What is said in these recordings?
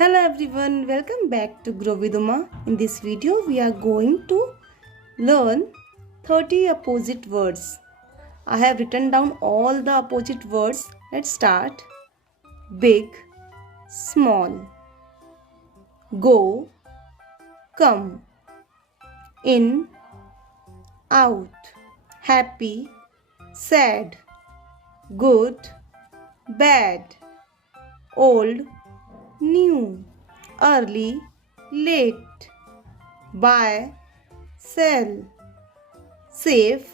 Hello everyone, welcome back to Grow with Uma. In this video, we are going to learn 30 opposite words. I have written down all the opposite words. Let's start. Big, small. Go, come. In, out. Happy, sad. Good, bad. Old, new, early, late, buy, sell, safe,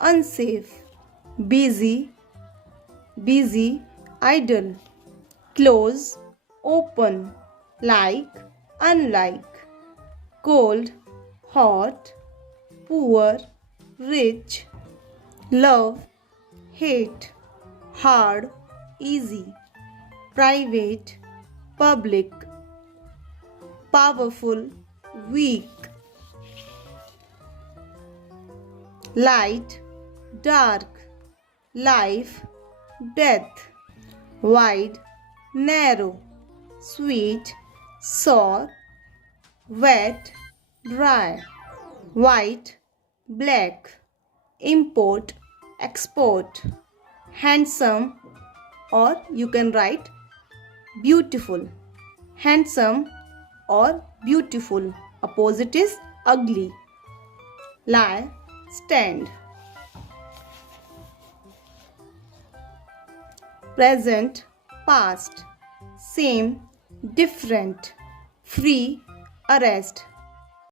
unsafe, busy, idle, close, open, like, unlike, cold, hot, poor, rich, love, hate, hard, easy, private, public, powerful, weak, light, dark, life, death, wide, narrow, sweet, sour, wet, dry, white, black, import, export, handsome, or you can write beautiful. Handsome or beautiful. Opposite is ugly. Lie, stand. Present, past. Same, different. Free, arrest.